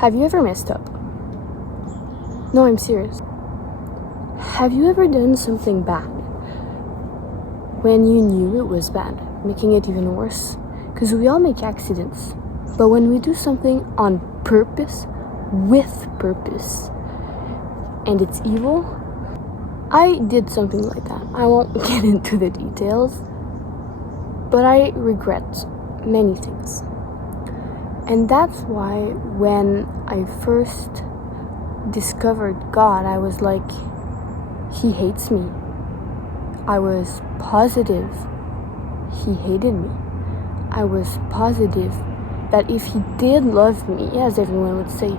Have you ever messed up? No, I'm serious. Have you ever done something bad when you knew it was bad, making it even worse? Because we all make accidents. But when we do something on purpose, with purpose, and it's evil, I did something like that. I won't get into the details, but I regret many things. And that's why when I first discovered God, I was like, He hates me. I was positive He hated me. I was positive that if He did love me, as everyone would say,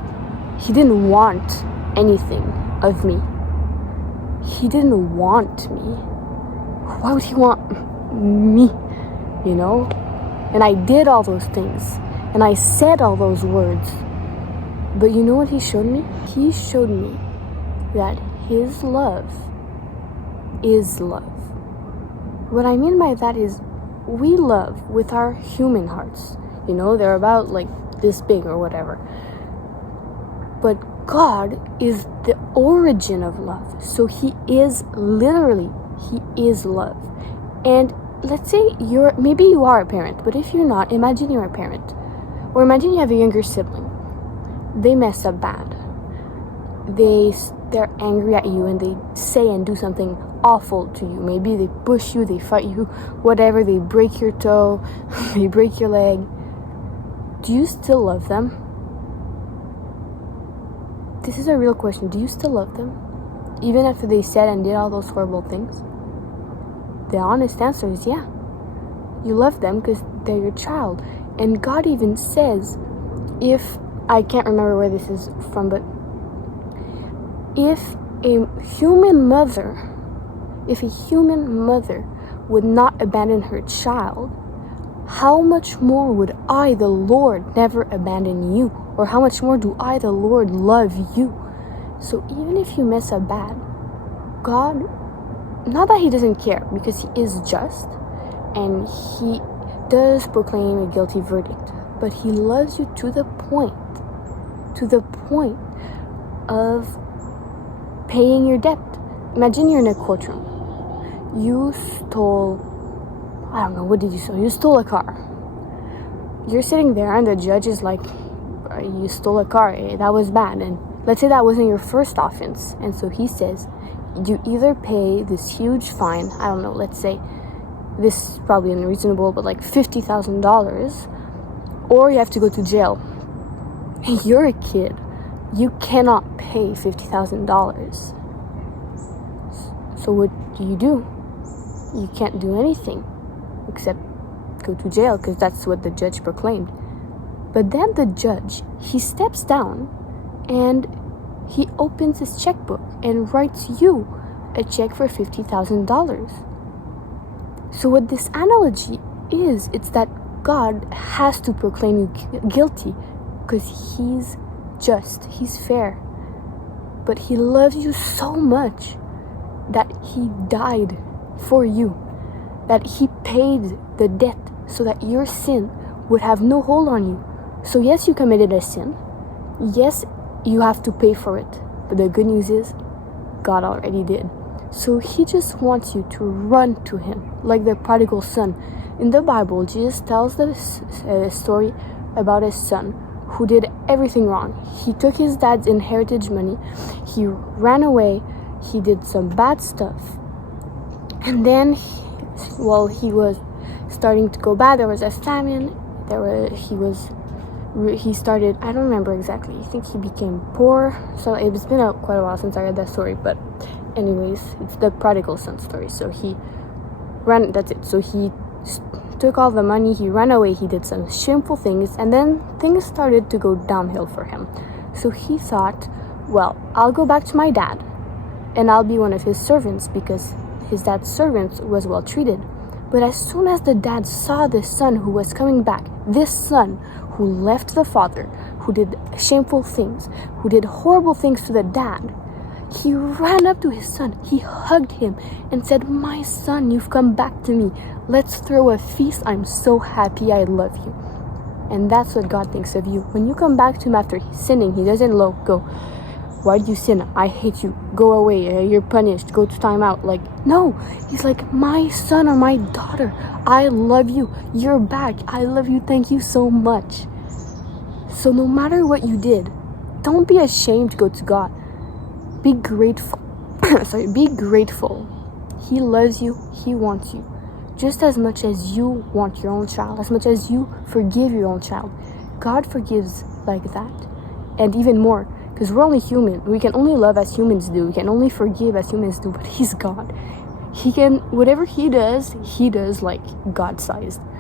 He didn't want anything of me. He didn't want me. Why would He want me? You know? And I did all those things. And I said all those words. But you know what He showed me? He showed me that His love is love. What I mean by that is we love with our human hearts. You know, they're about like this big or whatever. But God is the origin of love. So He is literally, He is love. And let's say maybe you are a parent, but if you're not, imagine you're a parent. Or imagine you have a younger sibling. They mess up bad. They're angry at you and they say and do something awful to you. Maybe they push you, they fight you, whatever, they break your toe, they break your leg. Do you still love them? This is a real question. Do you still love them? Even after they said and did all those horrible things? The honest answer is yeah. You love them because they're your child. And God even says, I can't remember where this is from, but if a human mother would not abandon her child, how much more would I, the Lord, never abandon you? Or how much more do I, the Lord, love you? So even if you mess up bad, God, not that He doesn't care, because He is just, and He does proclaim a guilty verdict, but He loves you to the point of paying your debt. Imagine you're in a courtroom. You stole, I don't know, what did you steal? You stole a car. You're sitting there and the judge is like, you stole a car, that was bad. And let's say that wasn't your first offense. And so he says, you either pay this huge fine, I don't know, let's say, this is probably unreasonable, but like $50,000, or you have to go to jail. You're a kid. You cannot pay $50,000. So what do? You can't do anything except go to jail, because that's what the judge proclaimed. But then the judge, he steps down and he opens his checkbook and writes you a check for $50,000. So what this analogy is, it's that God has to proclaim you guilty because He's just, He's fair. But He loves you so much that He died for you, that He paid the debt so that your sin would have no hold on you. So yes, you committed a sin. Yes, you have to pay for it. But the good news is, God already did. So He just wants you to run to Him, like the prodigal son. In the Bible, Jesus tells the story about a son who did everything wrong. He took his dad's inheritance money, he ran away, he did some bad stuff. And then, he was starting to go bad. There was a famine. He started, I don't remember exactly. I think he became poor. So it's been quite a while since I read that story. But anyways, it's the prodigal son story. So he ran, that's it. So he took all the money, he ran away, he did some shameful things. And then things started to go downhill for him. So he thought, well, I'll go back to my dad. And I'll be one of his servants because his dad's servant was well treated. But as soon as the dad saw the son who was coming back, this son who left the father, who did shameful things, who did horrible things to the dad, he ran up to his son, he hugged him and said, "My son, you've come back to me. Let's throw a feast. I'm so happy, I love you." And that's what God thinks of you. When you come back to him after sinning, he doesn't go, why did you sin? I hate you. Go away. You're punished. Go to timeout. Like, no. He's like, my son or my daughter, I love you. You're back. I love you. Thank you so much. So no matter what you did, don't be ashamed to go to God. Be grateful. Be grateful. He loves you. He wants you. Just as much as you want your own child, as much as you forgive your own child. God forgives like that. And even more. Because we're only human. We can only love as humans do. We can only forgive as humans do. But he's God. He can, whatever he does like God-sized.